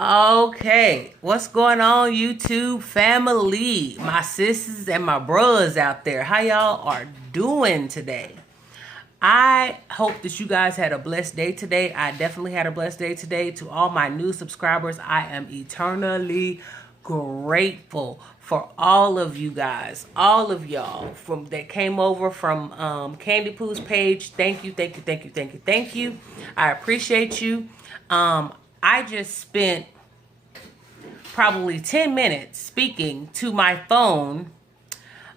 Okay, what's going on, YouTube family? My sisters and my bros out there. How y'all are doing today? I hope that you guys had a blessed day today. I definitely had a blessed day today. To all my new subscribers, I am eternally grateful for all of you guys, all of y'all from that came over from Candy Pooh's page. Thank you, thank you, thank you, thank you, thank you. I appreciate you. I just spent probably 10 minutes speaking to my phone,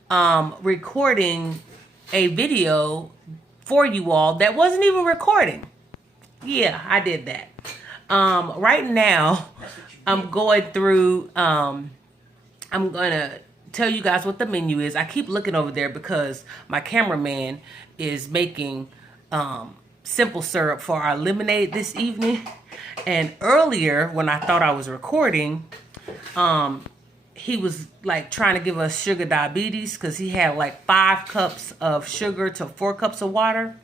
recording a video for you all that wasn't even recording. Yeah, I did that. Right now, I'm going through, I'm going to tell you guys what the menu is. I keep looking over there because my cameraman is making simple syrup for our lemonade this evening. And earlier, when I thought I was recording, he was like trying to give us sugar diabetes because he had like 5 cups of sugar to 4 cups of water.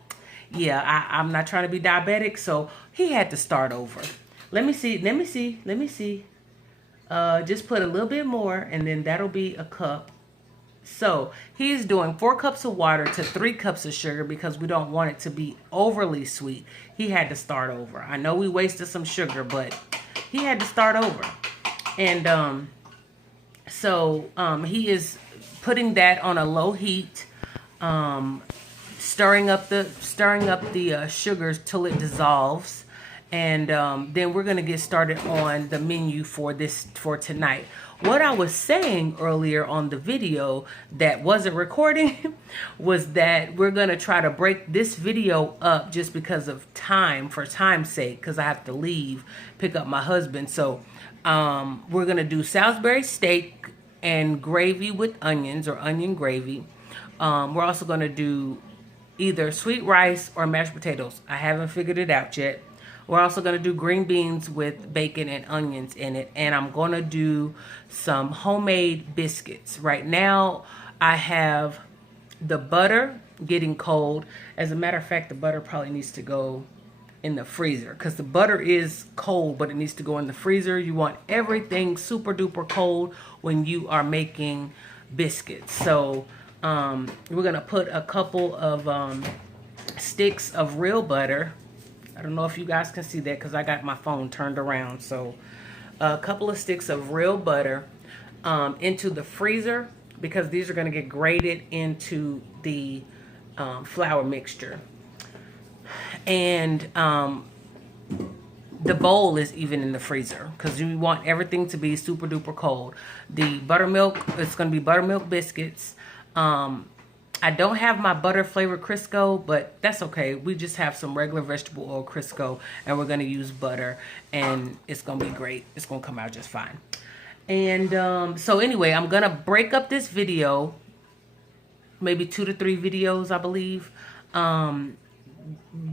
Yeah, I'm not trying to be diabetic, so he had to start over. Let me see. Just put a little bit more, and then that'll be a cup. So he's doing 4 cups of water to 3 cups of sugar because we don't want it to be overly sweet. He had to start over. I know we wasted some sugar, but he had to start over. And he is putting that on a low heat, stirring up the sugars till it dissolves. And then we're gonna get started on the menu for tonight. What I was saying earlier on the video that wasn't recording was that we're gonna try to break this video up just because of time, for time's sake, because I have to leave, pick up my husband. So we're gonna do Salisbury steak and gravy with onions, or onion gravy. We're also gonna do either sweet rice or mashed potatoes. I haven't figured it out yet. We're also going to do green beans with bacon and onions in it. And I'm going to do some homemade biscuits. Right now, I have the butter getting cold. As a matter of fact, the butter probably needs to go in the freezer because the butter is cold, but it needs to go in the freezer. You want everything super duper cold when you are making biscuits. So we're going to put a couple of sticks of real butter. I don't know if you guys can see that because I got my phone turned around. So a couple of sticks of real butter into the freezer because these are going to get grated into the flour mixture. And the bowl is even in the freezer because you want everything to be super duper cold. The buttermilk, it's going to be buttermilk biscuits. I don't have my butter flavored Crisco, but that's okay. We just have some regular vegetable oil Crisco, and we're going to use butter, and it's going to be great. It's going to come out just fine. And so anyway, I'm going to break up this video, maybe 2 to 3 videos, I believe,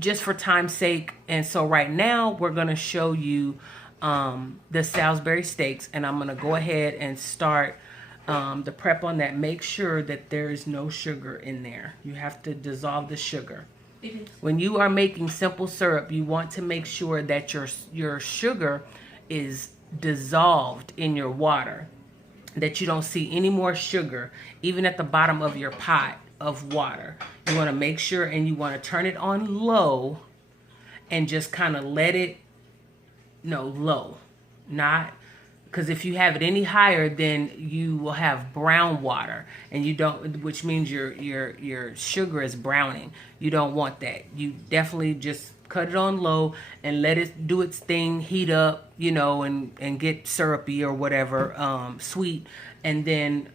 just for time's sake. And so right now, we're going to show you the Salisbury steaks, and I'm going to go ahead and start the prep on that. Make sure that there is no sugar in there. You have to dissolve the sugar. When you are making simple syrup, you want to make sure that your sugar is dissolved in your water, that you don't see any more sugar even at the bottom of your pot of water. You want to make sure, and you want to turn it on low and just kind of let it, no, low, not, because if you have it any higher, then you will have brown water, and you don't, which means your sugar is browning. You don't want that. You definitely just cut it on low and let it do its thing, heat up, you know, and get syrupy or whatever, sweet, and then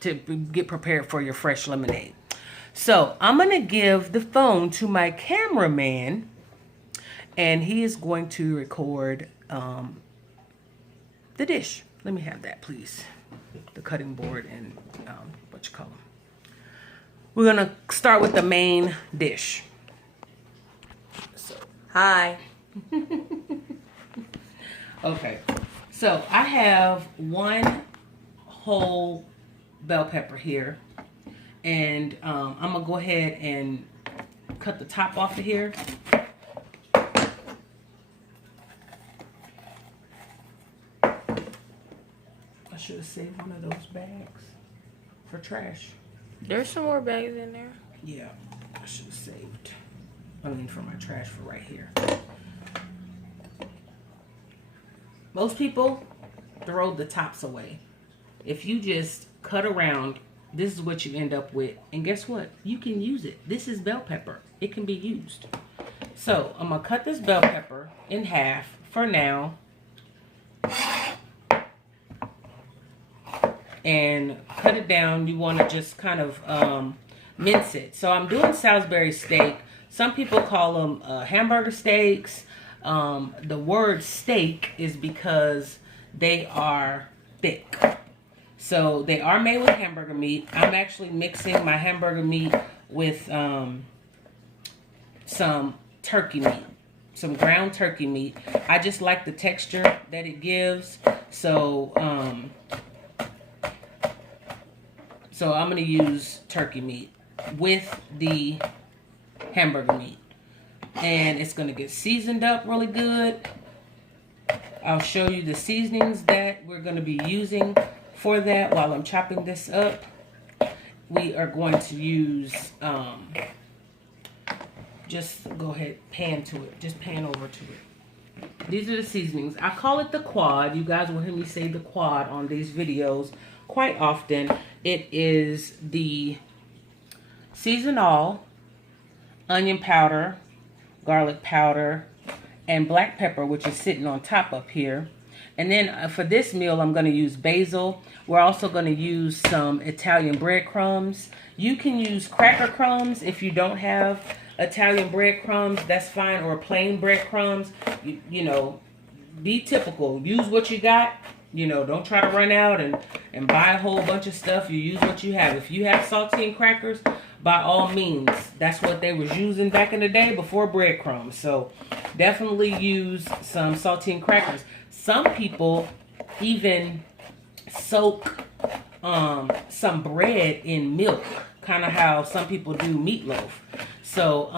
to get prepared for your fresh lemonade. So I'm gonna give the phone to my cameraman, and he is going to record the dish. Let me have that, please. The cutting board and what you call them. We're gonna start with the main dish. So, hi. Okay, so I have 1 whole bell pepper here, and I'm gonna go ahead and cut the top off of here. I should have saved one of those bags for trash. There's some more bags in there. Yeah, I should have saved. I mean, for my trash for right here. Most people throw the tops away. If you just cut around, this is what you end up with. And guess what? You can use it. This is bell pepper. It can be used. So I'm going to cut this bell pepper in half for now. And cut it down. You want to just kind of mince it. So I'm doing Salisbury steak. Some people call them hamburger steaks. The word steak is because they are thick. So they are made with hamburger meat. I'm actually mixing my hamburger meat with some turkey meat, some ground turkey meat. I just like the texture that it gives. So I'm going to use turkey meat with the hamburger meat. And it's going to get seasoned up really good. I'll show you the seasonings that we're going to be using for that while I'm chopping this up. We are going to use, just go ahead, pan to it. Just pan over to it. These are the seasonings. I call it the quad. You guys will hear me say the quad on these videos quite often. It is the season all, onion powder, garlic powder, and black pepper, which is sitting on top up here. And then for this meal, I'm going to use basil. We're also going to use some Italian breadcrumbs. You can use cracker crumbs if you don't have Italian breadcrumbs. That's fine, or plain breadcrumbs. You know, be typical. Use what you got. You know, don't try to run out and buy a whole bunch of stuff. You use what you have. If you have saltine crackers, by all means, that's what they was using back in the day before breadcrumbs. So definitely use some saltine crackers. Some people even soak some bread in milk, kind of how some people do meatloaf. So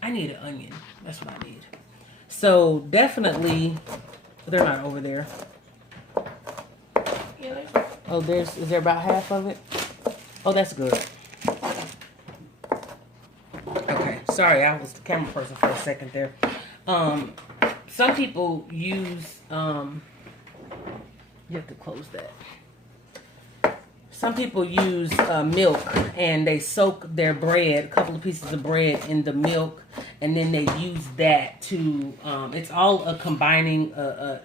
I need an onion. That's what I need. So definitely, they're not over there. Oh, is there about half of it? Oh, that's good. Okay, sorry, I was the camera person for a second there. Some people use, you have to close that. Some people use milk and they soak their bread, a couple of pieces of bread in the milk, and then they use that to, it's all a combining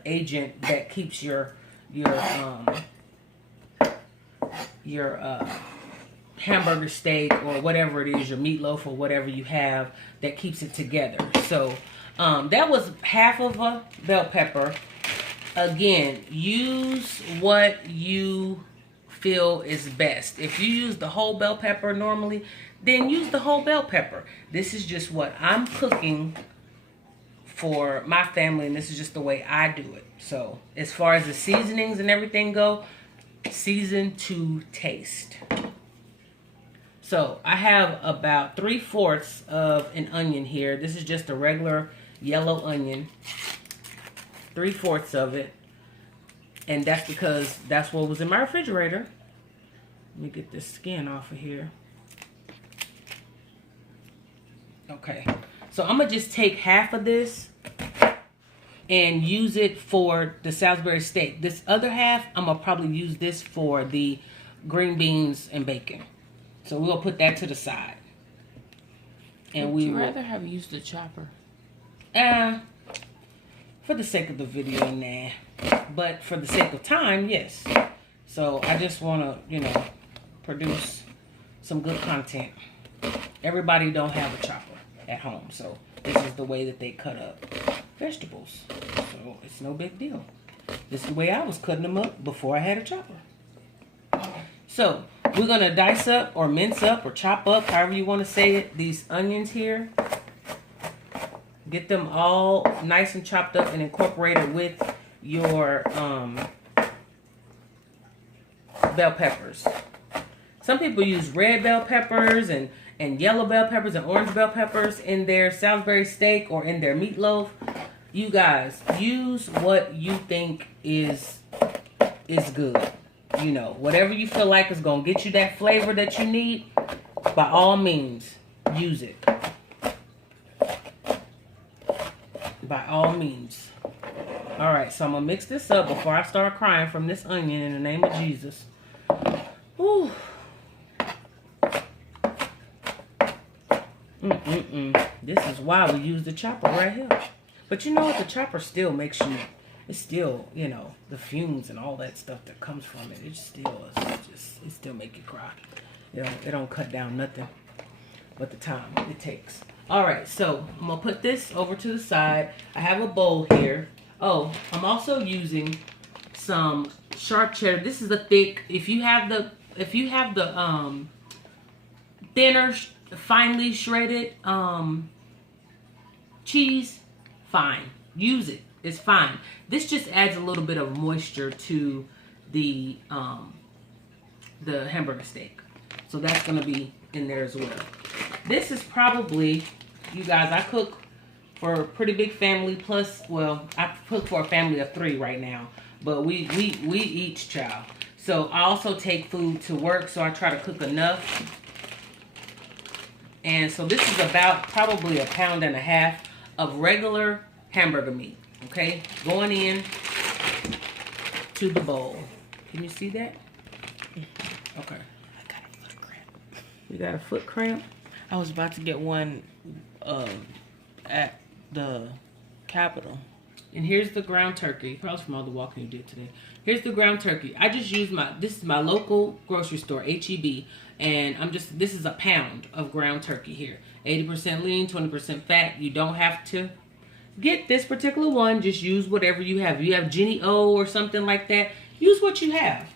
agent that keeps your hamburger steak or whatever it is, your meatloaf or whatever you have, that keeps it together. So that was half of a bell pepper. Again, use what you feel is best. If you use the whole bell pepper normally, then use the whole bell pepper. This is just what I'm cooking for my family, and this is just the way I do it. So as far as the seasonings and everything go, season to taste. So I have about 3/4 of an onion here. This is just a regular yellow onion. 3/4 of it. And that's because that's what was in my refrigerator. Let me get this skin off of here. Okay. So I'm going to just take half of this and use it for the Salisbury steak. This other half, I'm going to probably use this for the green beans and bacon. So we'll put that to the side. And Would you rather have used the chopper? For the sake of the video, nah. But for the sake of time, yes. So I just want to, you know, produce some good content. Everybody don't have a chopper at home. So this is the way that they cut up vegetables. So it's no big deal. This is the way I was cutting them up before I had a chopper. So we're going to dice up or mince up or chop up, however you want to say it, these onions here. Get them all nice and chopped up and incorporated with your bell peppers. Some people use red bell peppers and yellow bell peppers and orange bell peppers in their Salisbury steak or in their meatloaf. You guys, use what you think is good. you know, whatever you feel like is going to get you that flavor that you need, by all means, use it. By all means. All right, so I'm going to mix this up before I start crying from this onion in the name of Jesus. Whew. This is why we use the chopper right here. But you know what? The chopper still makes you, it's still, you know, the fumes and all that stuff that comes from it. It still is it still make you cry. You know, it don't cut down nothing but the time it takes. All right, so I'm going to put this over to the side. I have a bowl here. Oh, I'm also using some sharp cheddar. This is a thick, if you have the thinner, finely shredded cheese, fine. Use it. It's fine. This just adds a little bit of moisture to the hamburger steak. So that's going to be in there as well. This is probably, you guys, I cook for a pretty big family, plus, well, I cook for a family of 3 right now, but we each child. So I also take food to work, so I try to cook enough. And so this is about probably 1.5 pounds of regular hamburger meat, okay? Going in to the bowl. Can you see that? Okay. I got a foot cramp. You got a foot cramp? I was about to get one at the Capitol. And here's the ground turkey. Probably from all the walking you did today. Here's the ground turkey. I just use this is my local grocery store, H-E-B. And this is 1 pound of ground turkey here. 80% lean, 20% fat. You don't have to get this particular one. Just use whatever you have. If you have Jenny O or something like that, use what you have.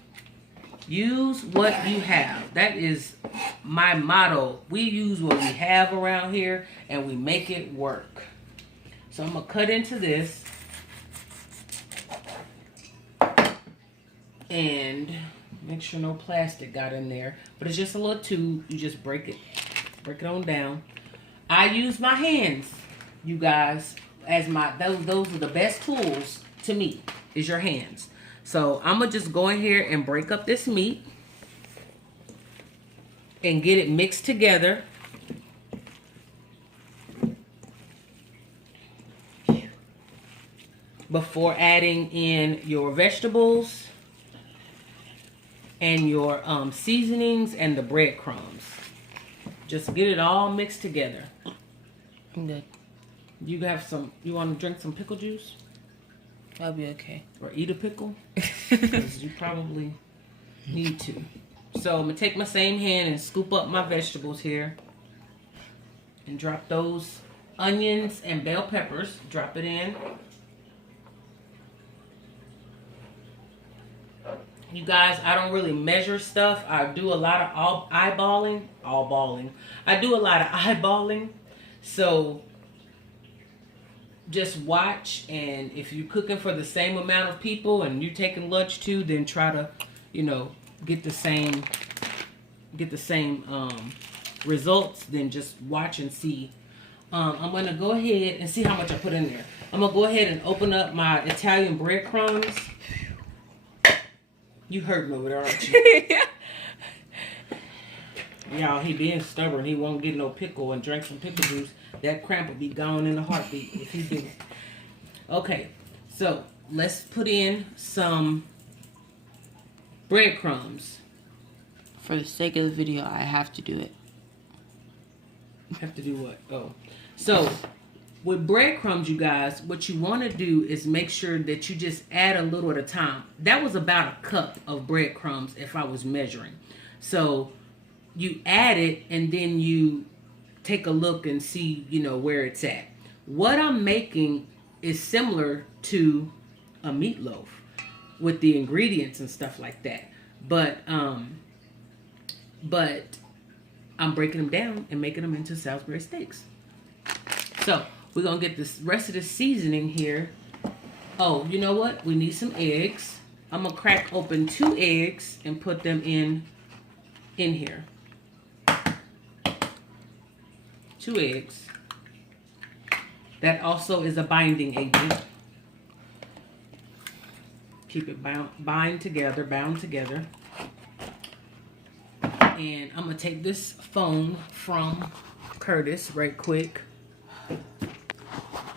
Use what you have. That is my motto. We use what we have around here and we make it work. So I'm going to cut into this. And make sure no plastic got in there. But it's just a little tube. You just break it on down. I use my hands, you guys, as those are the best tools to me, is your hands. So I'm going to just go in here and break up this meat and get it mixed together. Before adding in your vegetables and your seasonings and the breadcrumbs. Just get it all mixed together. I'm good. You want to drink some pickle juice? That'll be okay. Or eat a pickle? Because you probably need to. So I'm going to take my same hand and scoop up my vegetables here. And drop those onions and bell peppers. Drop it in. You guys, I don't really measure stuff. I do a lot of eyeballing. I do a lot of eyeballing. So just watch, and if you're cooking for the same amount of people and you're taking lunch too, then try to, you know, get the same results. Then just watch and see. I'm going to go ahead and see how much I put in there. I'm going to go ahead and open up my Italian breadcrumbs. You heard me over there, aren't you? Y'all, he being stubborn. He won't get no pickle and drink some pickle juice. That cramp will be gone in a heartbeat if he do. Okay, so let's put in some breadcrumbs. For the sake of the video, I have to do it. Have to do what? Oh. So, with breadcrumbs, you guys, what you want to do is make sure that you just add a little at a time. That was about 1 cup of breadcrumbs if I was measuring. So, you add it and then you take a look and see, you know, where it's at. What I'm making is similar to a meatloaf with the ingredients and stuff like that. But I'm breaking them down and making them into Salisbury steaks. So, we're going to get this rest of the seasoning here. Oh, you know what? We need some eggs. I'm going to crack open 2 eggs and put them in here. 2 eggs. That also is a binding agent. Keep it bound together. And I'm going to take this phone from Curtis right quick.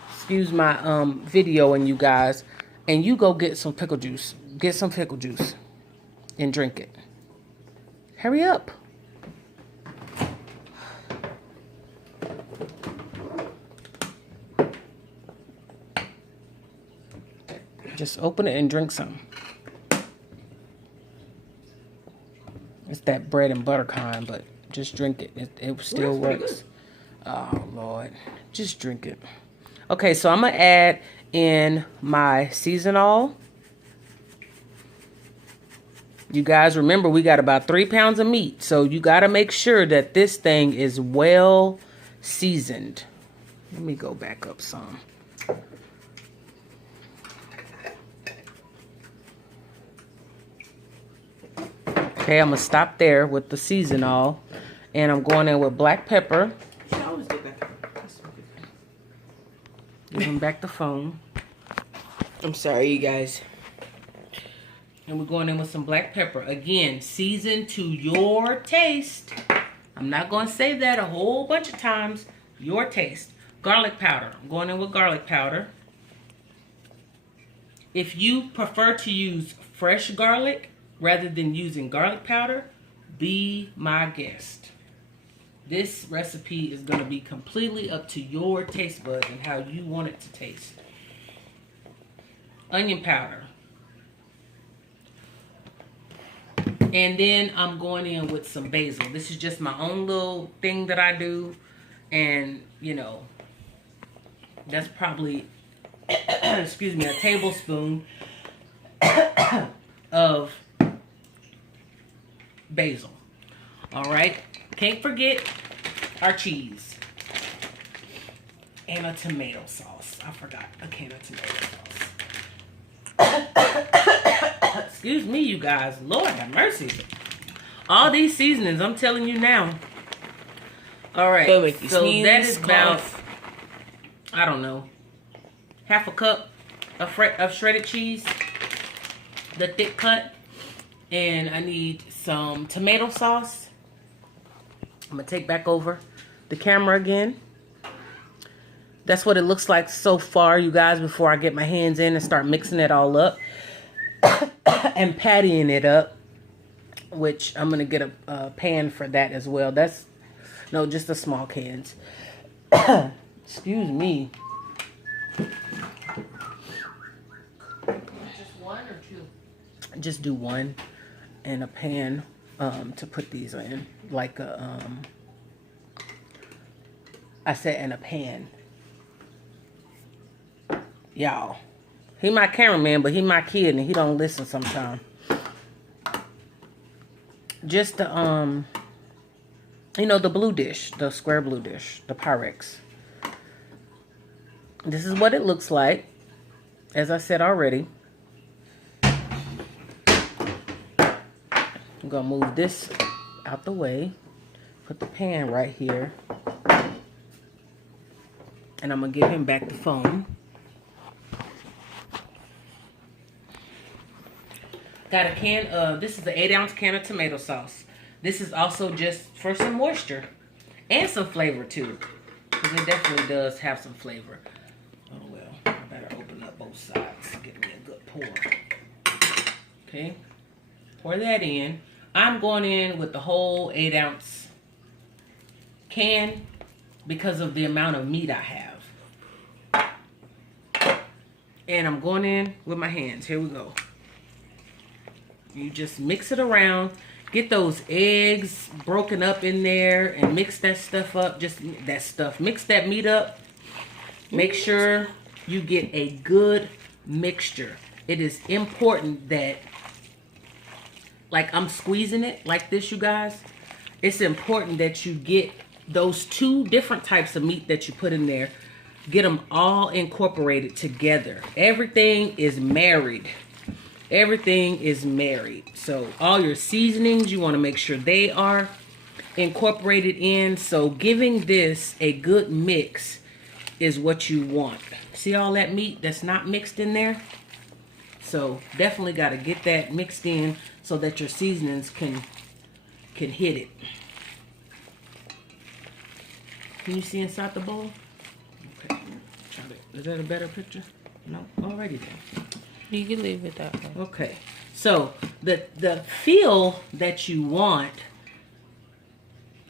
Excuse my videoing you guys. And you go get some pickle juice. Get some pickle juice. And drink it. Hurry up. Just open it and drink some. It's that bread and butter kind, but just drink it. It still works. Oh, Lord. Just drink it. Okay, so I'm going to add in my seasonal. You guys remember we got about 3 pounds of meat. So you got to make sure that this thing is well seasoned. Let me go back up some. Okay, I'm going to stop there with the seasonal. And I'm going in with black pepper. She always do that. Give him back the phone. I'm sorry, you guys. And we're going in with some black pepper. Again, season to your taste. I'm not going to say that a whole bunch of times. Your taste. Garlic powder. I'm going in with garlic powder. If you prefer to use fresh garlic rather than using garlic powder, be my guest. This recipe is going to be completely up to your taste buds and how you want it to taste. Onion powder. And then I'm going in with some basil. This is just my own little thing that I do. And, you know, that's probably, excuse me, a tablespoon of basil. All right. Can't forget our cheese. And a tomato sauce. I forgot a can of tomato sauce. Excuse me, you guys. Lord have mercy. All these seasonings, I'm telling you now. All right. So that is about, I don't know, half a cup of shredded cheese. The thick cut. And I need some tomato sauce. I'm going to take back over the camera again. That's what it looks like so far, you guys, before I get my hands in and start mixing it all up. And pattying it up. Which I'm going to get a pan for that as well. That's, no, just the small cans. Excuse me. Just one or two? Just do one. And a pan to put these in. Like a, I said in a pan. Y'all. He my cameraman, but he my kid and he don't listen sometimes. Just the, you know, the blue dish. The square blue dish. The Pyrex. This is what it looks like. As I said already. I'm going to move this out the way. Put the pan right here. And I'm going to give him back the phone. Got a can of, this is an 8-ounce can of tomato sauce. This is also just for some moisture. And some flavor too. Because it definitely does have some flavor. Oh well, I better open up both sides. Get me a good pour. Okay. Pour that in. I'm going in with the whole 8-ounce can because of the amount of meat I have. And I'm going in with my hands. Here we go. You just mix it around. Get those eggs broken up in there and mix that stuff up. Just that stuff. Mix that meat up. Make sure you get a good mixture. It is important that, like I'm squeezing it like this, you guys. It's important that you get those 2 different types of meat that you put in there. Get them all incorporated together. Everything is married. Everything is married. So all your seasonings, you want to make sure they are incorporated in. So giving this a good mix is what you want. See all that meat that's not mixed in there? So definitely got to get that mixed in so that your seasonings can hit it. Can you see inside the bowl? Okay. Is that a better picture? No? Alrighty then. You can leave it that way. Okay. So the feel that you want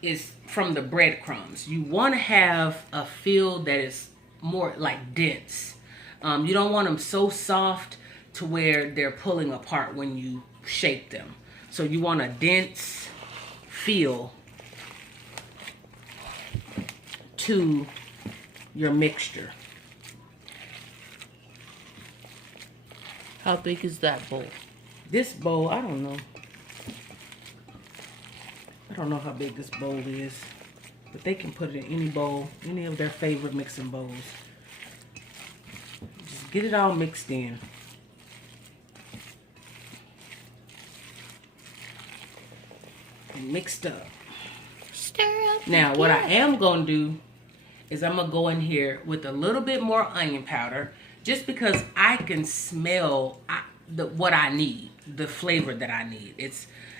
is from the breadcrumbs. You want to have a feel that is more like dense. You don't want them so soft to where they're pulling apart when you shake them. So you want a dense feel to your mixture. How big is that bowl? This bowl, I don't know. I don't know how big this bowl is, but they can put it in any bowl, any of their favorite mixing bowls. Just get it all mixed in. And mixed up. Stir up. Now, what I am going to do is I'm going to go in here with a little bit more onion powder, just because I can smell what I need, the flavor that I need.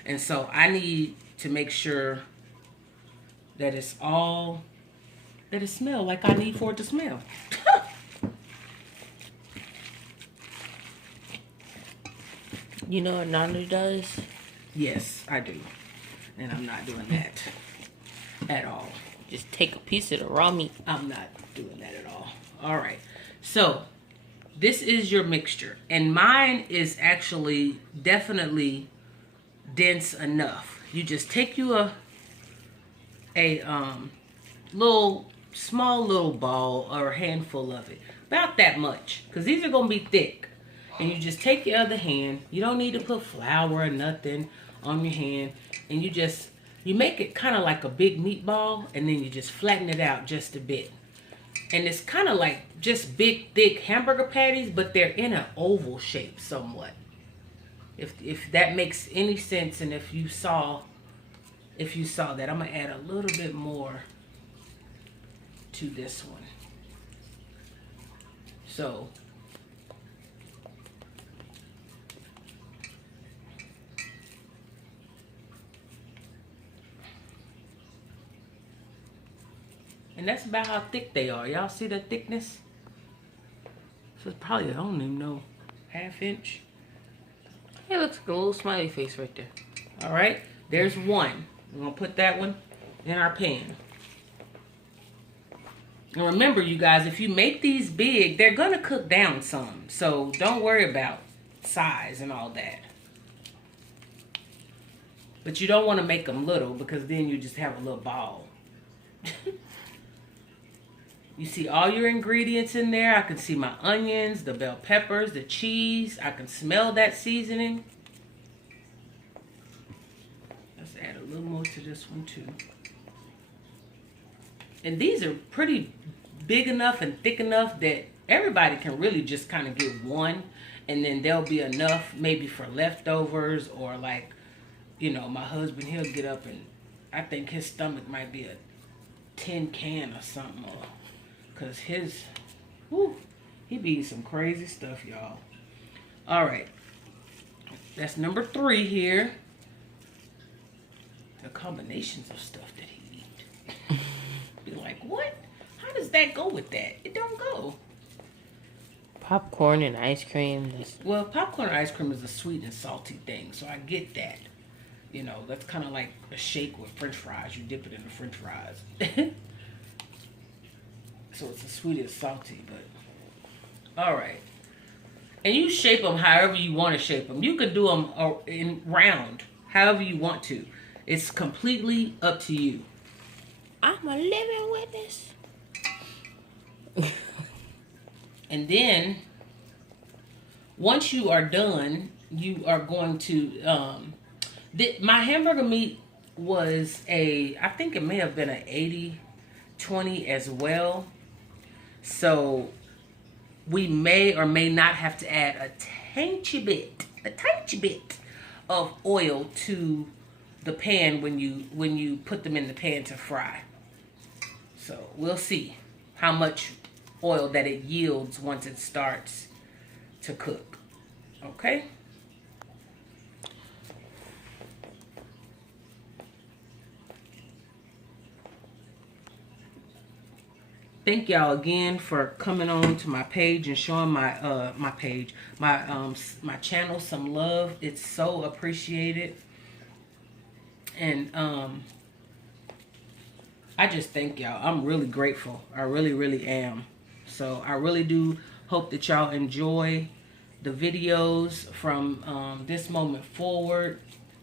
And so I need to make sure that it smells like I need for it to smell. You know what Nana does? Yes, I do. And I'm not doing that at all. Just take a piece of the raw meat. I'm not doing that at all. All right. So this is your mixture. And mine is actually definitely dense enough. You just take you a small little ball or a handful of it. About that much. Because these are going to be thick. And you just take your other hand. You don't need to put flour or nothing on your hand. And you make it kind of like a big meatball. And then you just flatten it out just a bit. And it's kind of like just big, thick hamburger patties. But they're in an oval shape somewhat. If that makes any sense. And if you saw that, I'm going to add a little bit more to this one. So and that's about how thick they are. Y'all see the thickness? So it's probably, I don't even know, ½ inch. It looks like a little smiley face right there. All right, there's one. We're going to put that one in our pan. And remember, you guys, if you make these big, they're going to cook down some. So don't worry about size and all that. But you don't want to make them little, because then you just have a little ball. You see all your ingredients in there. I can see my onions, the bell peppers, the cheese. I can smell that seasoning. Let's add a little more to this one too. And these are pretty big enough and thick enough that everybody can really just kind of get one. And then there'll be enough maybe for leftovers, or like, you know, my husband, he'll get up and I think his stomach might be a tin can or something. Because he be eating some crazy stuff, y'all. All right. That's number 3 here. The combinations of stuff that he eat. Be like, what? How does that go with that? It don't go. Popcorn and ice cream. Well, popcorn and ice cream is a sweet and salty thing, so I get that. You know, that's kind of like a shake with french fries. You dip it in the french fries. So it's a sweet and salty, but all right. And you shape them however you want to shape them. You could do them in round, however you want to. It's completely up to you. I'm a living witness. And then, once you are done, you are going to, my hamburger meat was I think it may have been an 80-20 as well. So we may or may not have to add a tiny bit of oil to the pan when you put them in the pan to fry. So we'll see how much oil that it yields once it starts to cook. Okay. Thank y'all again for coming on to my page and showing my my channel some love. It's so appreciated. And I just thank y'all. I'm really grateful. I really, really am. So I really do hope that y'all enjoy the videos from this moment forward.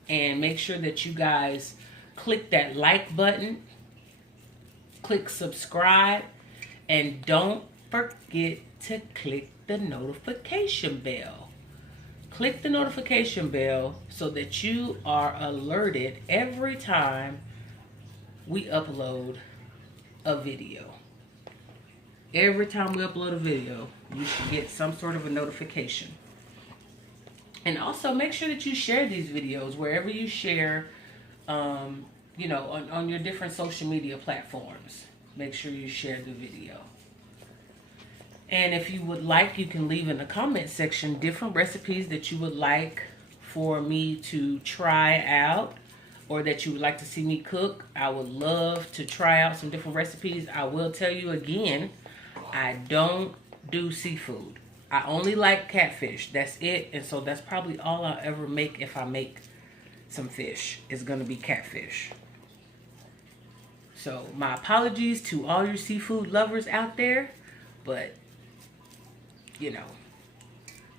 And make sure that you guys click that like button. Click subscribe. And don't forget to click the notification bell. Click the notification bell so that you are alerted every time we upload a video. Every time we upload a video, you should get some sort of a notification. And also make sure that you share these videos wherever you share, you know, on your different social media platforms. Make sure you share the video. And if you would like, you can leave in the comment section different recipes that you would like for me to try out or that you would like to see me cook. I would love to try out some different recipes. I will tell you again, I don't do seafood. I only like catfish. That's it. And so that's probably all I'll ever make if I make some fish. It's going to be catfish. So my apologies to all your seafood lovers out there, but you know,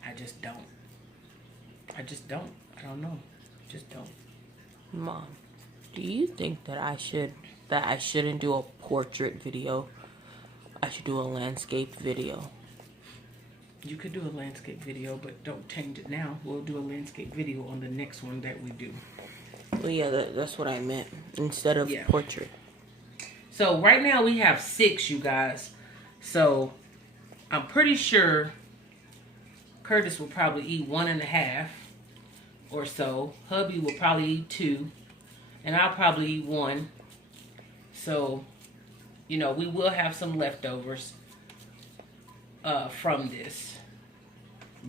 I just don't. I don't know. Just don't. Mom, do you think that I shouldn't do a portrait video? I should do a landscape video. You could do a landscape video, but don't change it now. We'll do a landscape video on the next one that we do. Well, yeah, that's what I meant. Instead of portrait. So right now we have 6, you guys. So I'm pretty sure Curtis will probably eat 1.5 or so. Hubby will probably eat 2. And I'll probably eat 1. So, you know, we will have some leftovers from this.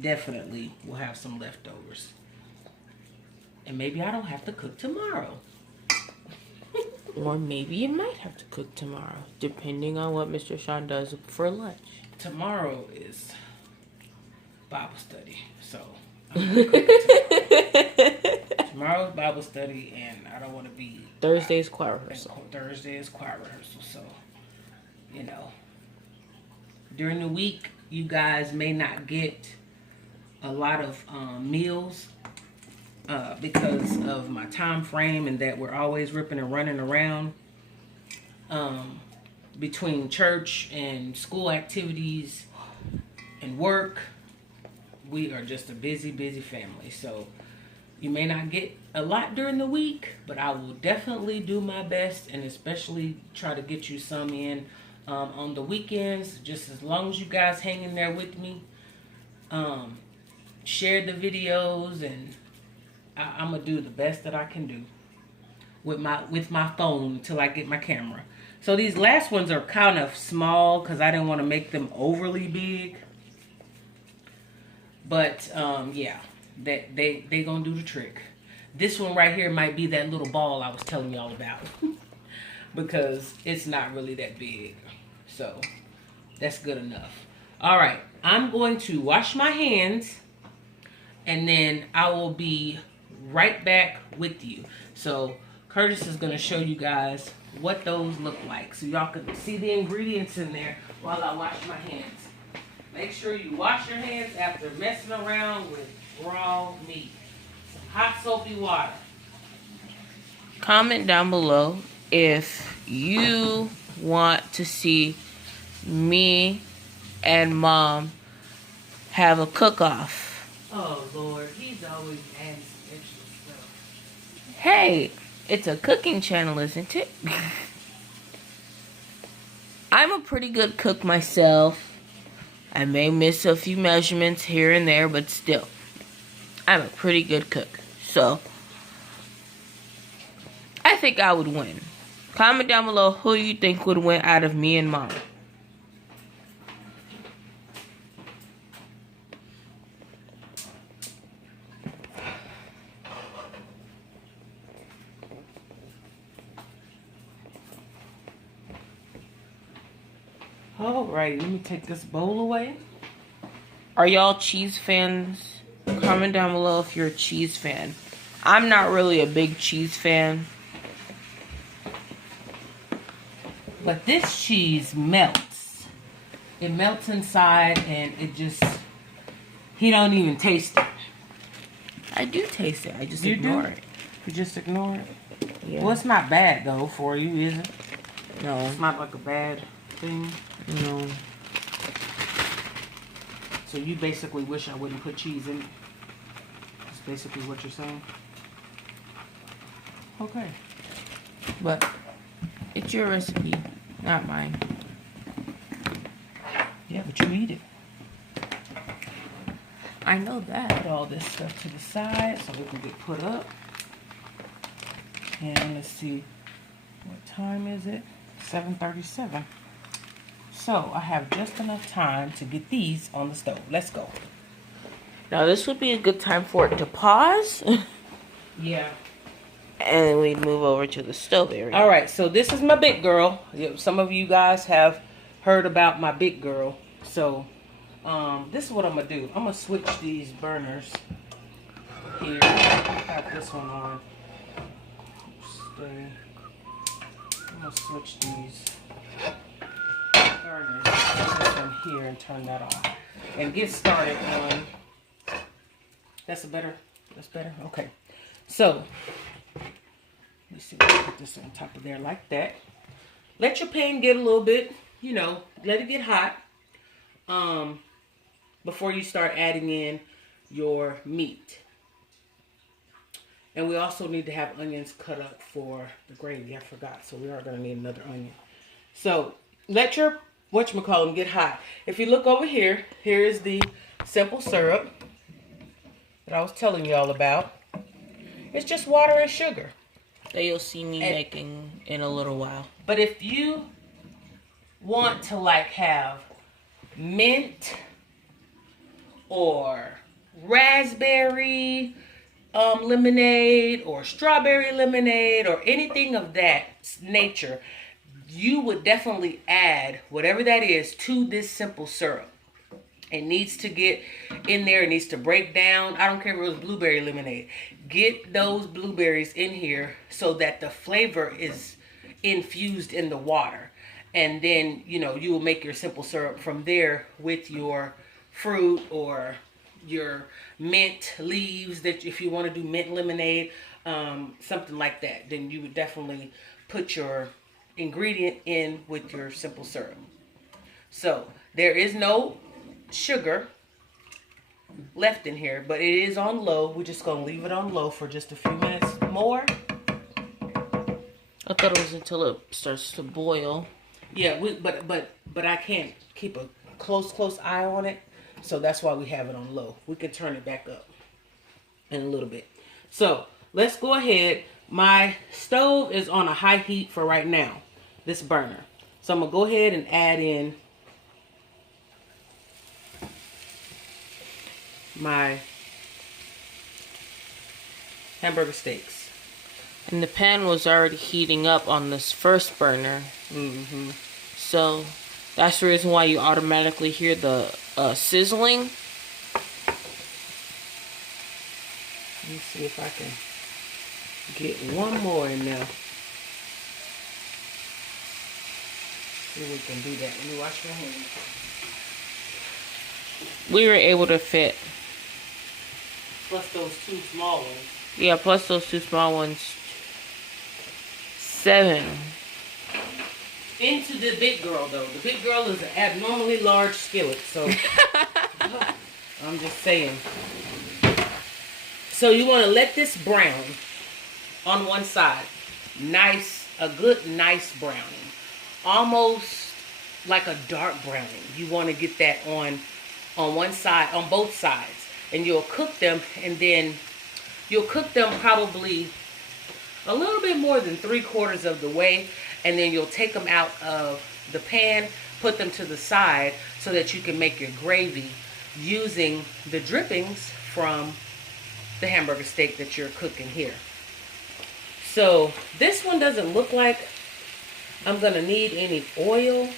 Definitely we'll have some leftovers. And maybe I don't have to cook tomorrow. Or maybe you might have to cook tomorrow, depending on what Mr. Sean does for lunch. Tomorrow is Bible study, so I'm gonna cook tomorrow's Bible study, and I don't want to be Thursday's choir rehearsal. Thursday is choir rehearsal, so you know, during the week you guys may not get a lot of meals because of my time frame and that we're always ripping and running around between church and school activities and work. We are just a busy family, so you may not get a lot during the week, but I will definitely do my best and especially try to get you some in on the weekends, just as long as you guys hang in there with me. Share the videos, and I'm gonna do the best that I can do with my phone until I get my camera. So these last ones are kind of small because I didn't want to make them overly big. But yeah, they gonna do the trick. This one right here might be that little ball I was telling y'all about because it's not really that big. So that's good enough. All right, I'm going to wash my hands and then I will be right back with you. So Curtis is going to show you guys what those look like so y'all can see the ingredients in there while I wash my hands. Make sure you wash your hands after messing around with raw meat. Some hot soapy water. Comment down below if you want to see me and Mom have a cook-off. Oh Lord, he's always adding some extra stuff. Hey, it's a cooking channel, isn't it? I'm a pretty good cook myself. I may miss a few measurements here and there, but still, I'm a pretty good cook. So, I think I would win. Comment down below who you think would win out of me and Mom. Alrighty, let me take this bowl away. Are y'all cheese fans? Comment down below if you're a cheese fan. I'm not really a big cheese fan. But this cheese melts. It melts inside and it just, he don't even taste it. I do taste it. I just You ignore do? it. You just ignore it? Yeah. Well, it's not bad though for you, is it? No. It's not like a bad thing. No. So you basically wish I wouldn't put cheese in it? That's basically what you're saying? Okay. But it's your recipe, not mine. Yeah, but you eat it. I know that. Put all this stuff to the side so it can get put up. And let's see, what time is it? 7:37. So I have just enough time to get these on the stove. Let's go. Now this would be a good time for it to pause. Yeah. And we move over to the stove area. All right, so this is my big girl. Some of you guys have heard about my big girl. So this is what I'm going to do. I'm going to switch these burners here. I have this one on. Stay. I'm going to switch these burners. Put this one here and turn that off. And get started on... That's better? Okay. So... Let me see, we'll put this on top of there like that. Let your pan get a little bit, you know, let it get hot before you start adding in your meat. And we also need to have onions cut up for the gravy. I forgot, so we are going to need another onion. So let your, whatchamacallem, get hot. If you look over here, here is the simple syrup that I was telling y'all about. It's just water and sugar. That you'll see me making in a little while. But if you want to like have mint or raspberry lemonade or strawberry lemonade or anything of that nature, you would definitely add whatever that is to this simple syrup. It needs to get in there. It needs to break down. I don't care if it was blueberry lemonade. Get those blueberries in here so that the flavor is infused in the water. And then, you know, you will make your simple syrup from there with your fruit or your mint leaves, that if you want to do mint lemonade, something like that. Then you would definitely put your ingredient in with your simple syrup. So there is no sugar left in here, but it is on low. We're just gonna leave it on low for just a few minutes more. I thought it was until it starts to boil. Yeah, but I can't keep a close eye on it, so that's why we have it on low. We can turn it back up in a little bit. So let's go ahead. My stove is on a high heat for right now, this burner. So I'm gonna go ahead and add in my hamburger steaks. And the pan was already heating up on this first burner. Mm-hmm. So that's the reason why you automatically hear the sizzling. Let me see if I can get one more in there. See if we can do that. Let me wash my hands. We were able to fit. Plus those two small ones. Yeah, plus those two small ones. 7. Into the big girl, though. The big girl is an abnormally large skillet, so I'm just saying. So you want to let this brown on one side. Nice, a good nice browning. Almost like a dark browning. You want to get that on one side, on both sides. And you'll cook them, and then you'll cook them probably a little bit more than 3/4 of the way, and then you'll take them out of the pan, put them to the side so that you can make your gravy using the drippings from the hamburger steak that you're cooking here. So this one doesn't look like I'm gonna need any oil,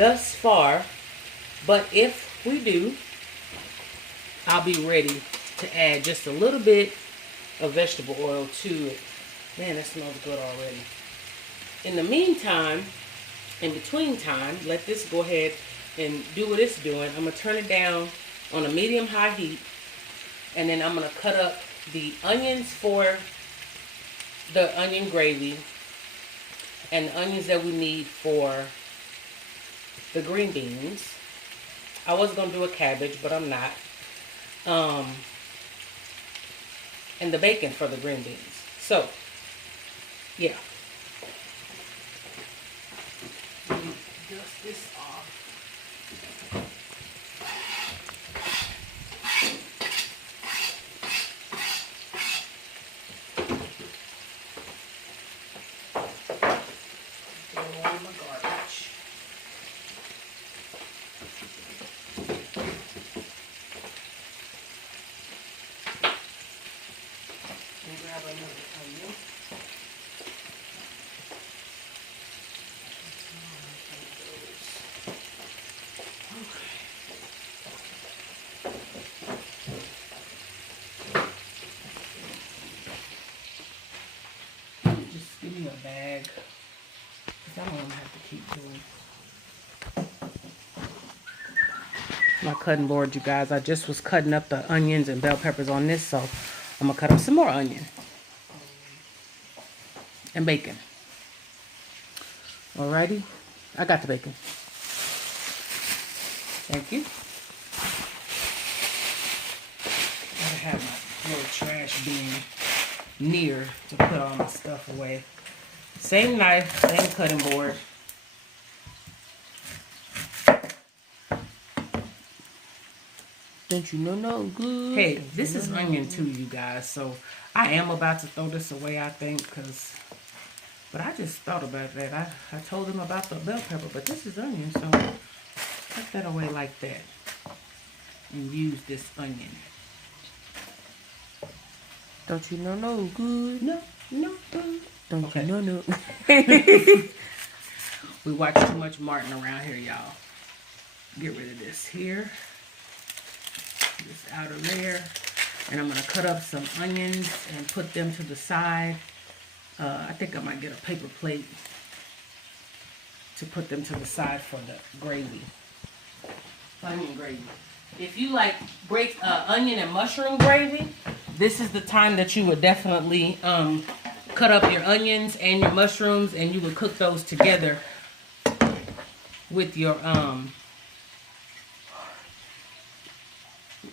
thus far. But if we do, I'll be ready to add just a little bit of vegetable oil to it. Man, that smells good already. In the meantime, in between time, let this go ahead and do what it's doing. I'm going to turn it down on a medium-high heat. And then I'm going to cut up the onions for the onion gravy. And the onions that we need for the green beans. I was going to do a cabbage, but I'm not. And the bacon for the green beans. So, yeah. Let me dust this off. Grab another onion. Okay. Just give me a bag, because I don't want to have to keep doing my cutting board, you guys. I just was cutting up the onions and bell peppers on this, so I'm going to cut up some more onion and bacon. Alrighty, I got the bacon. Thank you. I have my little trash bin near to put all my stuff away. Same knife, same cutting board. Don't you know no good? Hey, this is onion too, you guys. So I am about to throw this away, I think, but I just thought about that. I told them about the bell pepper, but this is onion, so cut that away like that and use this onion. Don't you know no good? No. Don't Okay. you know no? We watch too much Martin around here, y'all. Get rid of this here. This out of there. And I'm going to cut up some onions and put them to the side. I think I might get a paper plate to put them to the side for the gravy. Onion gravy. If you like onion and mushroom gravy, this is the time that you would definitely cut up your onions and your mushrooms, and you would cook those together with your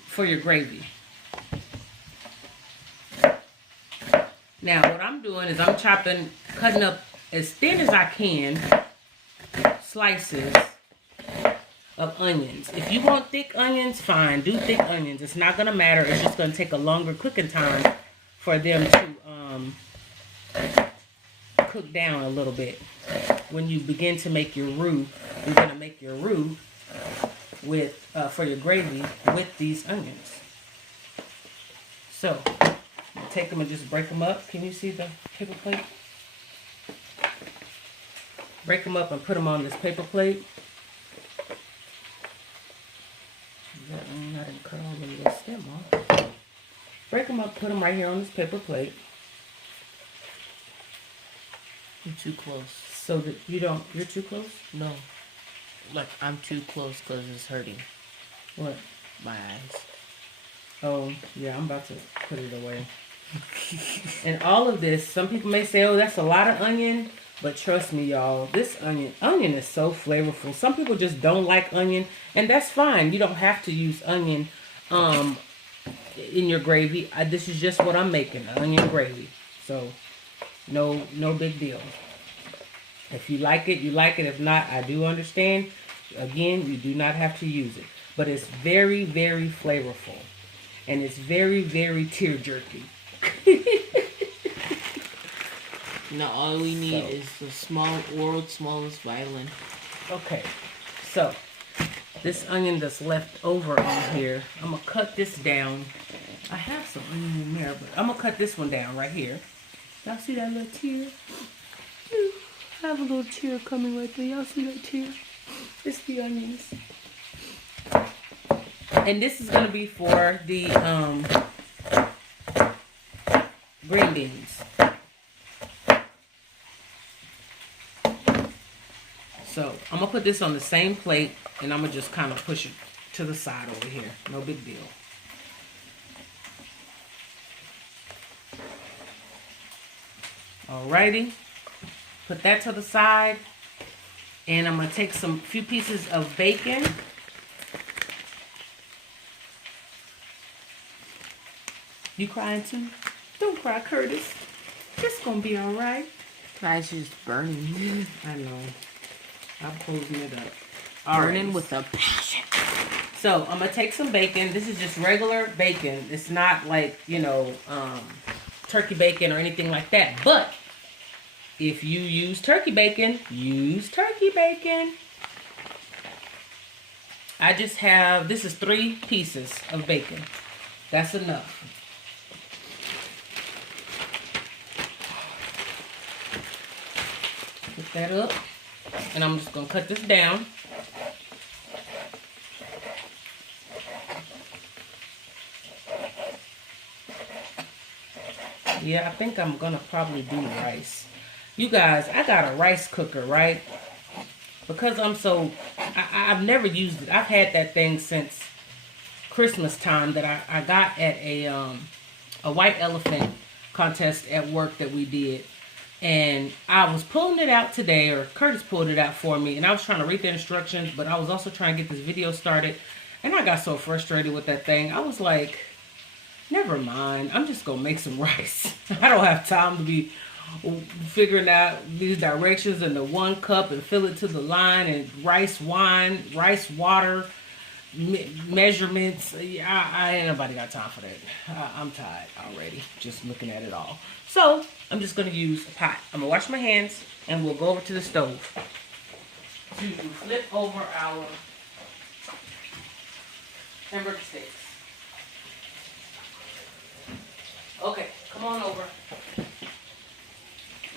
for your gravy. Now what I'm doing is I'm cutting up as thin as I can slices of onions. If you want thick onions, fine, do thick onions. It's not gonna matter. It's just gonna take a longer cooking time for them to cook down a little bit. When you begin to make your roux, you're gonna make your roux with for your gravy with these onions. So take them and just break them up. Can you see the paper plate? Break them up and put them on this paper plate. I didn't cut all of the stem off. Break them up, put them right here on this paper plate. You're too close. So that you're too close? No. Like, I'm too close because it's hurting. What? My eyes. Oh, yeah, I'm about to put it away. And all of this, some people may say, oh, that's a lot of onion. But trust me, y'all, this onion is so flavorful. Some people just don't like onion, and that's fine. You don't have to use onion in your gravy. This is just what I'm making, onion gravy. So, no big deal. If you like it, you like it. If not, I do understand. Again, you do not have to use it. But it's very, very flavorful. And it's very, very tear-jerky. Now all we need is the world's smallest violin. Okay, so this onion that's left over on here, I'm going to cut this down. I have some onion in there, but I'm going to cut this one down right here. Y'all see that little tear? I have a little tear coming right there. Y'all see that tear? It's the onions. And this is gonna be for the green beans. So I'm gonna put this on the same plate and I'm gonna just kind of push it to the side over here. No big deal. Alrighty. Put that to the side. And I'm gonna take few pieces of bacon. You crying too? Don't cry, Curtis. It's gonna be alright. My eyes just burning. I know. I'm closing it up. Burning with a passion. So I'm gonna take some bacon. This is just regular bacon. It's not like, you know, turkey bacon or anything like that. But if you use turkey bacon, use turkey bacon. I just have, this is 3 pieces of bacon. That's enough. Put that up. And I'm just gonna cut this down. Yeah, I think I'm gonna probably do rice. You guys, I got a rice cooker, right? Because I've never used it. I've had that thing since Christmas time that I got at a white elephant contest at work that we did. And I was pulling it out today, or Curtis pulled it out for me, and I was trying to read the instructions, but I was also trying to get this video started, and I got so frustrated with that thing. I was like, never mind, I'm just gonna make some rice. I don't have time to be figuring out these directions and the 1 cup and fill it to the line and rice wine, rice water, measurements. I ain't nobody got time for that. I'm tired already just looking at it all. So I'm just gonna use a pot. I'm gonna wash my hands and we'll go over to the stove. So you can flip over our hamburger steaks. Okay, come on over.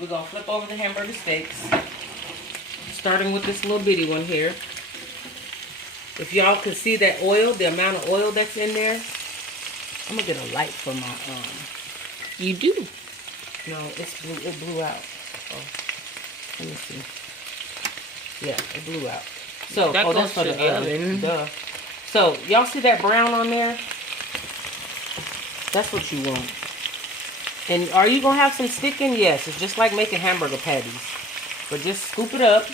We're gonna flip over the hamburger steaks, starting with this little bitty one here. If y'all can see that oil, the amount of oil that's in there, I'm gonna get a light for my You do. No, it blew out. Oh, let me see. Yeah, it blew out. So that that's for goes to the oven. Duh. So y'all see that brown on there? That's what you want. And are you gonna have some sticking? Yes, it's just like making hamburger patties. But just scoop it up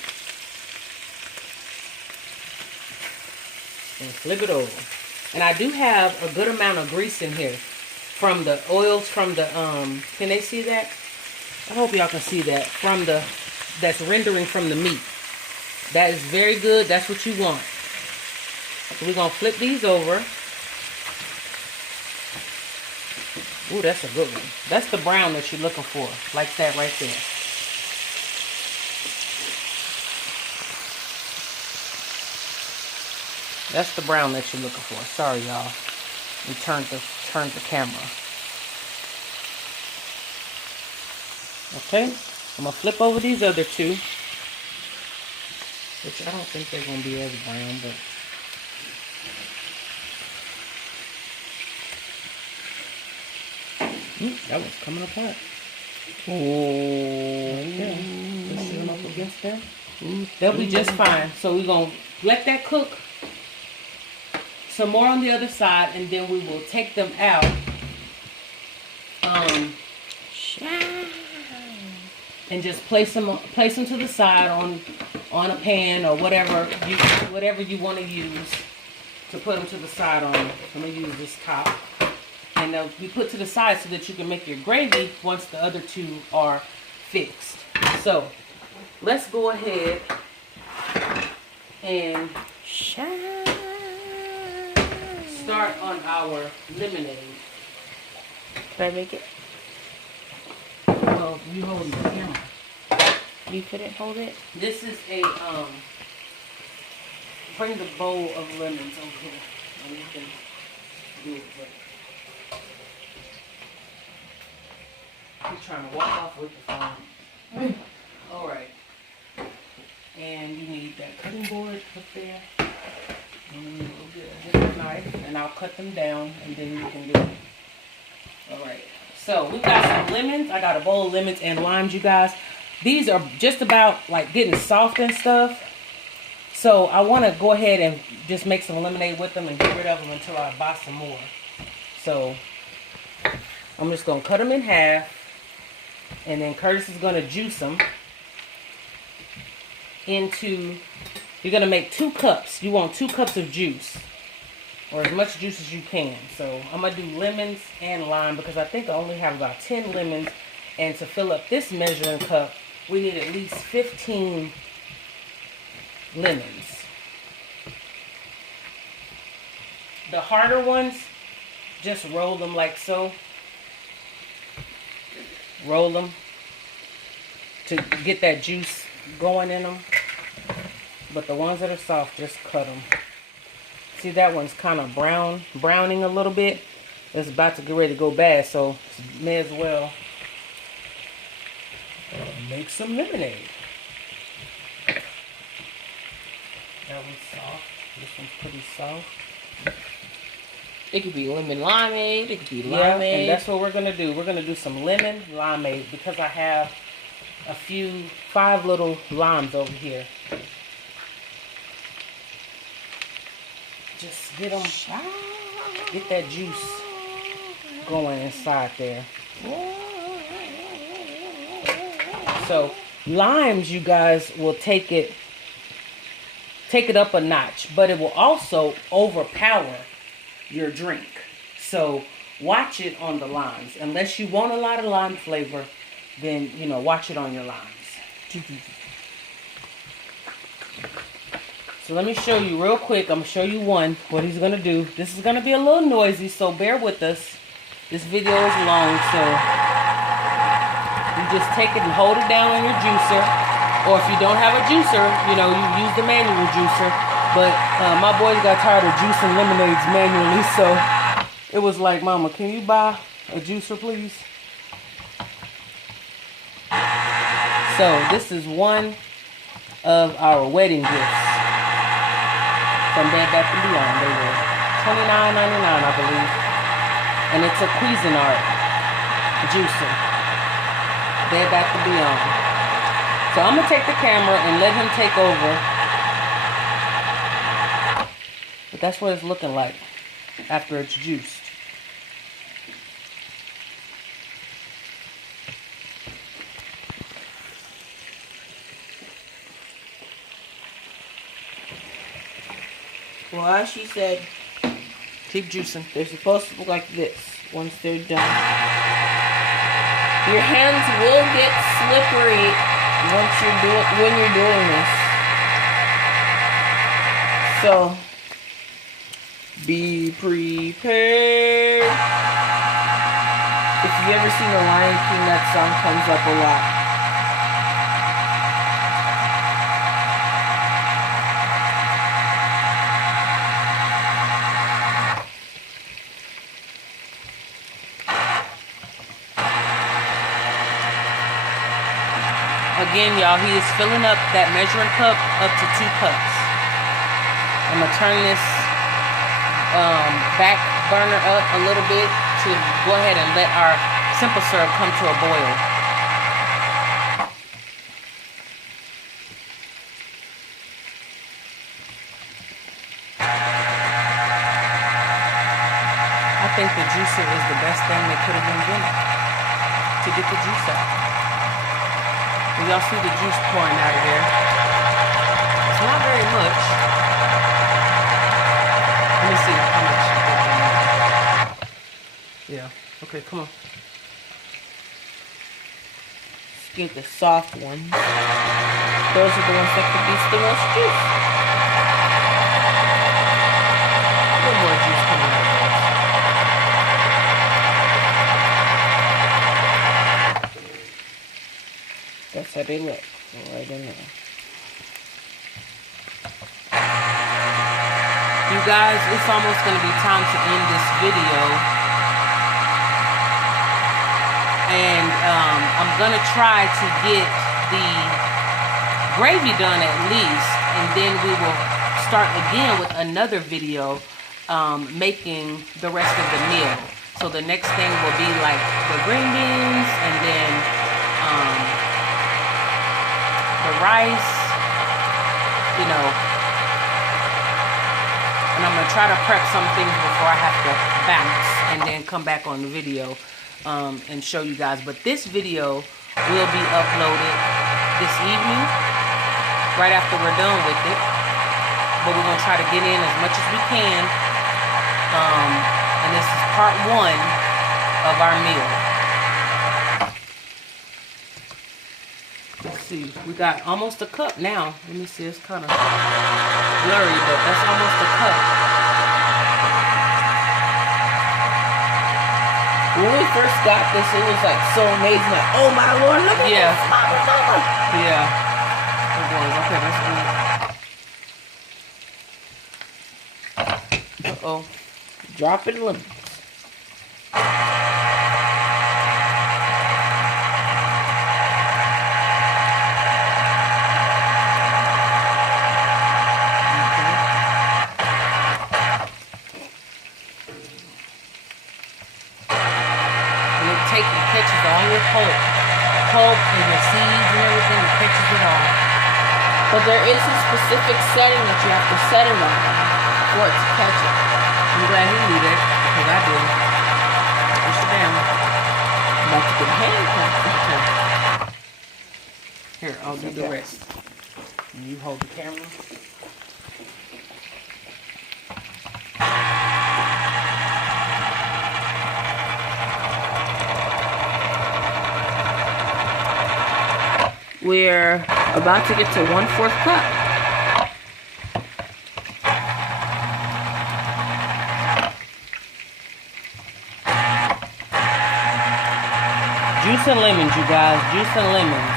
and flip it over. And I do have a good amount of grease in here from the oils from the can they see that? I hope y'all can see that from that's rendering from the meat. That is very good. That's what you want. So we're gonna flip these over. Ooh, that's a good one. That's the brown that you're looking for. Like that right there. That's the brown that you're looking for. Sorry, y'all. We turned the camera. Okay. I'm going to flip over these other 2. Which I don't think they're going to be as brown, but... that one's coming apart. Oh, yeah. Push them up against them. They'll be just fine. So we're going to let that cook some more on the other side, and then we will take them out. And just place them to the side on a pan or whatever you want to use to put them to the side on. I'm gonna use this top. And they'll be put to the side so that you can make your gravy once the other 2 are fixed. So, let's go ahead and start on our lemonade. Can I make it? Well, you hold the camera. You couldn't hold it? This is a, bring the bowl of lemons over here. And you can do it with He's trying to walk off with the phone. Alright. And you need that cutting board up there. And you need a knife, and I'll cut them down, and then you can do it. All right. So we got some lemons. I got a bowl of lemons and limes, you guys. These are just about like getting soft and stuff. So I want to go ahead and just make some lemonade with them and get rid of them until I buy some more. So I'm just going to cut them in half. And then Curtis is going to juice them into, you're going to make 2 cups. You want 2 cups of juice. Or as much juice as you can. So I'm going to do lemons and lime because I think I only have about 10 lemons. And to fill up this measuring cup, we need at least 15 lemons. The harder ones, just roll them like so. Roll them to get that juice going in them. But the ones that are soft, just cut them. See, that one's kind of browning a little bit. It's about to get ready to go bad, so may as well make some lemonade. That one's soft. This one's pretty soft. It could be lemon limeade. It could be limeade. Yeah, and that's what we're going to do. We're going to do some lemon limeade because I have 5 little limes over here. Just get that juice going inside there. So limes, you guys, will take it up a notch, but it will also overpower your drink. So watch it on the limes. Unless you want a lot of lime flavor, then, you know, watch it on your limes. So let me show you real quick. I'm going to show you what he's going to do. This is going to be a little noisy, so bear with us. This video is long, so you just take it and hold it down on your juicer. Or if you don't have a juicer, you know, you use the manual juicer. But my boys got tired of juicing lemonades manually, so it was like, Mama, can you buy a juicer, please? So this is one of our wedding gifts from Bed Bath & Beyond. They were $29.99, I believe. And it's a Cuisinart juicer. Bed Bath & Beyond. So I'm going to take the camera and let him take over. But that's what it's looking like after it's juiced. Well, as she said, keep juicing. They're supposed to look like this once they're done. Your hands will get slippery when you're doing this. So be prepared. If you've ever seen The Lion King, that song comes up a lot. Again, y'all, he is filling up that measuring cup up to 2 cups. I'm going to turn this back burner up a little bit to go ahead and let our simple syrup come to a boil. I think the juicer is the best thing that could have been done to get the juice out. Y'all see the juice pouring out of there. It's not very much. Let me see how much. Yeah. Okay, come on. Just get the soft ones. Those are the ones that produce the most juice. A little more juice coming out of those. That's how they look, right in there. You guys, it's almost going to be time to end this video. And I'm going to try to get the gravy done at least, and then we will start again with another video making the rest of the meal. So the next thing will be like the green beans, and then the rice, you know. And I'm going to try to prep some things before I have to bounce and then come back on the video and show you guys. But this video will be uploaded this evening, right after we're done with it. But we're going to try to get in as much as we can. And this is part 1 of our meal. Let's see. We got almost a cup now. Let me see. It's kind of blurry, but that's almost a cup. When we first got this, it was like so amazing. Like, oh my Lord, look at Yeah. this, mama. Yeah. It was. Okay, that's good. Uh-oh. Dropping lemons. Catches all your pulp and your seeds and everything. It catches it all. But there is a specific setting that you have to set it on for it to catch it. I'm glad he knew that, because I didn't. Push it down. I'm about to get handcuffed. Here, I'll do the rest. You hold the camera. We're about to get to 1/4 cup. Juice and lemons, you guys. Juice and lemons.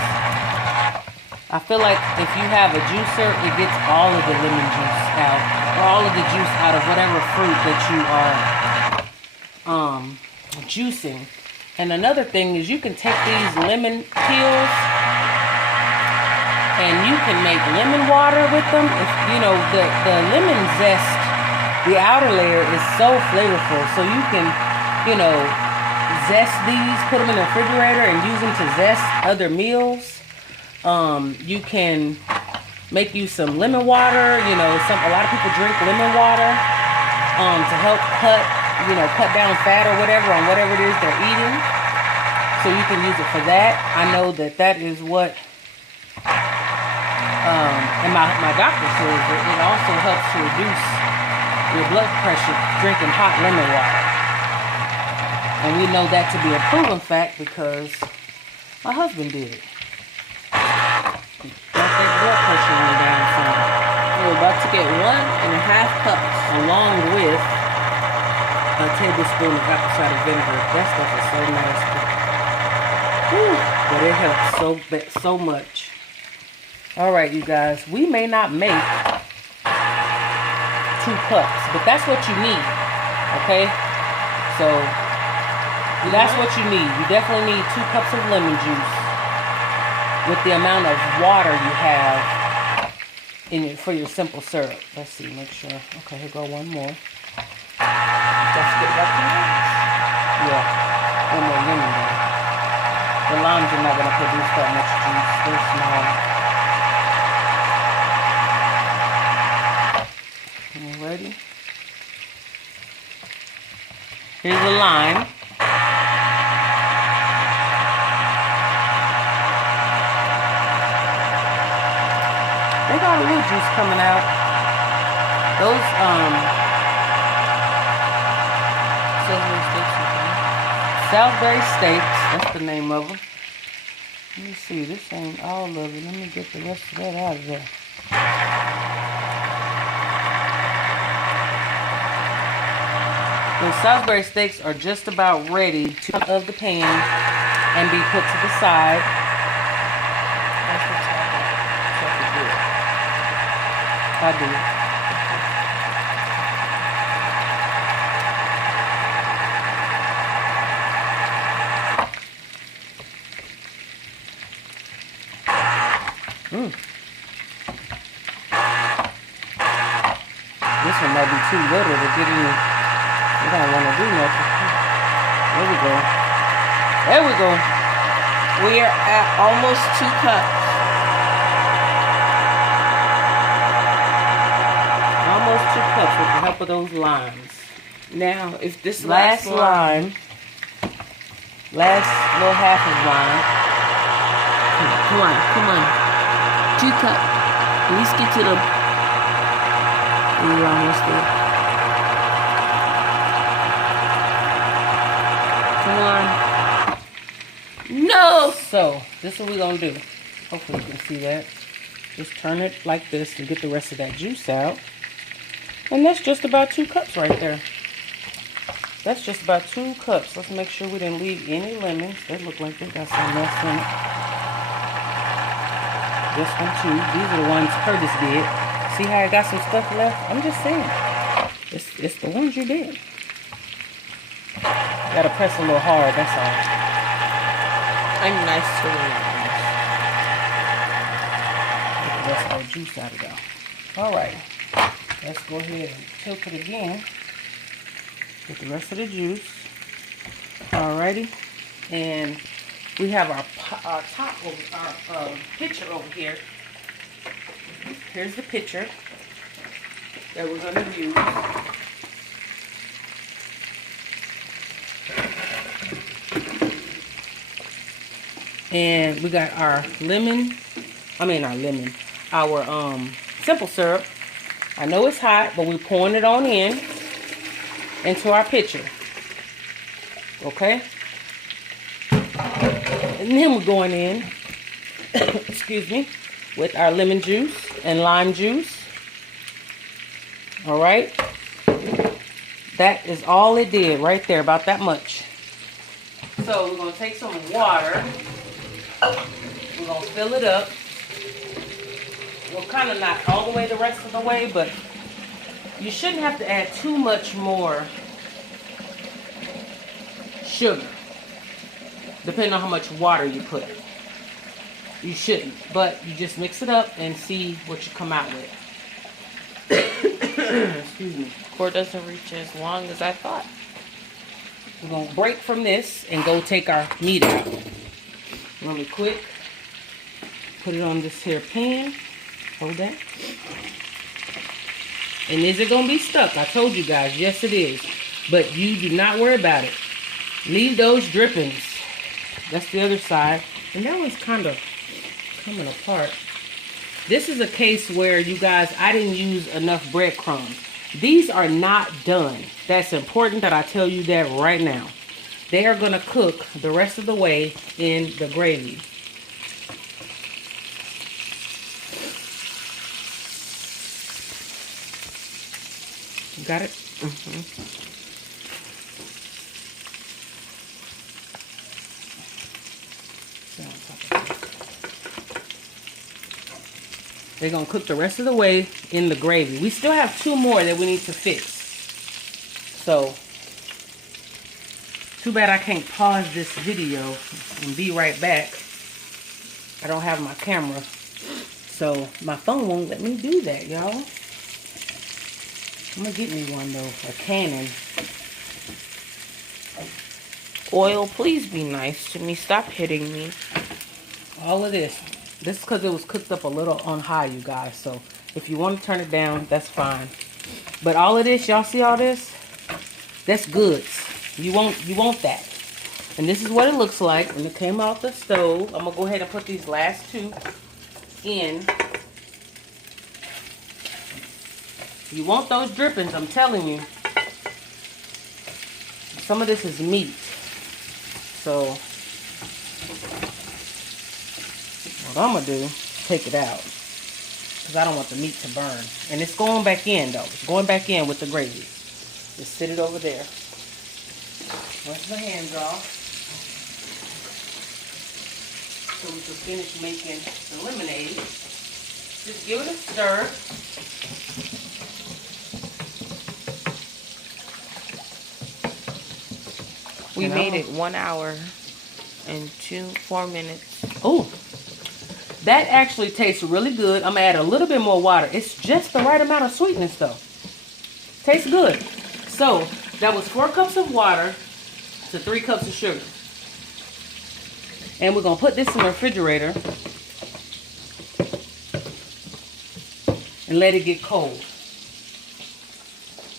I feel like if you have a juicer, it gets all of the lemon juice out, or all of the juice out of whatever fruit that you are juicing. And another thing is you can take these lemon peels and you can make lemon water with them. If, you know, the lemon zest, the outer layer is so flavorful. So you can, you know, zest these, put them in the refrigerator and use them to zest other meals. You can make you some lemon water. You know, a lot of people drink lemon water to help cut down fat or whatever on whatever it is they're eating. So you can use it for that. I know that is what, and my doctor says that it also helps to reduce your blood pressure drinking hot lemon water. And we know that to be a proven fact because my husband did it. Got that blood pressure went down some. We're about to get 1.5 cups. Along with a tablespoon of apple cider vinegar. That stuff is so nasty. Whew, but it helps so much. All right, you guys. We may not make 2 cups, but that's what you need. Okay? So that's what you need. You definitely need 2 cups of lemon juice with the amount of water you have in it for your simple syrup. Let's see, make sure. Okay, here go one more. Let's get back to limes. Yeah, one more lemon there. The limes are not going to produce that much juice. They're small. Alrighty. Here's the lime. They got a little juice coming out. Those, Salisbury steaks, that's the name of them. Let me see, this ain't all of it. Let me get the rest of that out of there. The Salisbury steaks are just about ready to come out of the pan and be put to the side. That's what's happening. I do. might be too little to get in. We don't want to do nothing. There we go. There we go. We are at almost 2 cups. Almost 2 cups with the help of those limes. Now, if this Last lime. Last little half of lime. Come on, come on. 2 cups. At least get to the... We're almost there. Come on. No! So, this is what we're going to do. Hopefully you can see that. Just turn it like this to get the rest of that juice out. And that's just about 2 cups right there. That's just about 2 cups. Let's make sure we didn't leave any lemons. They look like they got some mess in it. This one too. These are the ones Curtis did. See how I got some stuff left? I'm just saying. It's the ones you did. Gotta press a little hard, that's all. I'm nice to the lemons. Get the rest of that juice out of there. Alright. Let's go ahead and tilt it again. Get the rest of the juice. Alrighty. And we have our pitcher over here. Here's the pitcher that we're going to use. And we got our our simple syrup. I know it's hot, but we're pouring it on into our pitcher. Okay? And then we're going in, excuse me, with our lemon juice and lime juice. Alright? That is all it did right there, about that much. So we're going to take some water. We're going to fill it up. Well, kind of not all the way the rest of the way, but you shouldn't have to add too much more sugar, depending on how much water you put. You shouldn't, but you just mix it up and see what you come out with. Excuse me. Cord doesn't reach as long as I thought. We're going to break from this and go take our meat out. Really quick. Put it on this here pan. Hold that. And is it going to be stuck? I told you guys, yes it is. But you do not worry about it. Leave those drippings. That's the other side. And that one's kind of coming apart. This is a case where, you guys, I didn't use enough breadcrumbs. These are not done. That's important that I tell you that right now. They are going to cook the rest of the way in the gravy. Got it? They're going to cook the rest of the way in the gravy. We still have 2 more that we need to fix. So, too bad I can't pause this video and be right back. I don't have my camera. So, my phone won't let me do that, y'all. I'm going to get me one, though. A Canon. Oil, please be nice to me. Stop hitting me. All of this. This is because it was cooked up a little on high, you guys. So, if you want to turn it down, that's fine. But all of this, y'all see all this? That's goods. You want that. And this is what it looks like when it came out the stove. I'm going to go ahead and put these last 2 in. You want those drippings, I'm telling you. Some of this is meat. So, what I'm going to do, take it out. Because I don't want the meat to burn. And it's going back in, though. It's going back in with the gravy. Just sit it over there. Wash my hands off. So we can finish making the lemonade. Just give it a stir. We made it 1 hour and 4 minutes. Oh, that actually tastes really good. I'm going to add a little bit more water. It's just the right amount of sweetness, though. Tastes good. So that was 4 cups of water to 3 cups of sugar. And we're gonna put this in the refrigerator and let it get cold.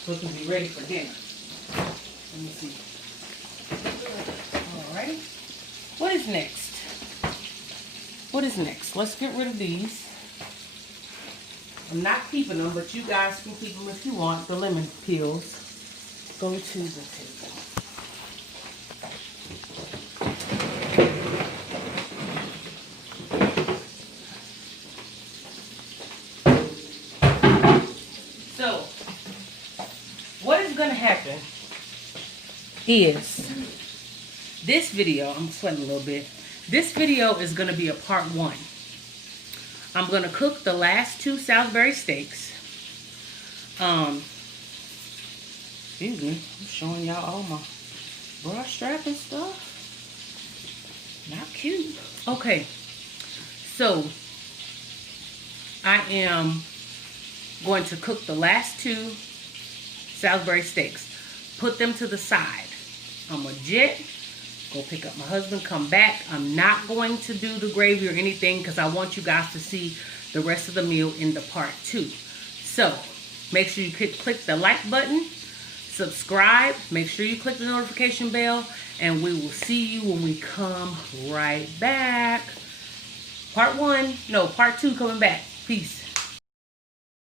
So it can be ready for dinner. Let me see. Alright. What is next? What is next? Let's get rid of these. I'm not keeping them, but you guys can keep them if you want. The lemon peels. Go to the table. So, what is going to happen is this video, I'm sweating a little bit. This video is going to be a part 1. I'm going to cook the last 2 Salisbury steaks. Excuse me, I'm showing y'all all my bra strap and stuff. Not cute. Okay, so I am going to cook the last 2 Salisbury steaks. Put them to the side. I'm going to jet, go pick up my husband, come back. I'm not going to do the gravy or anything because I want you guys to see the rest of the meal in the part 2. So, make sure you click the like button, subscribe, make sure you click the notification bell, and we will see you when we come right back. Part 2 coming back. Peace.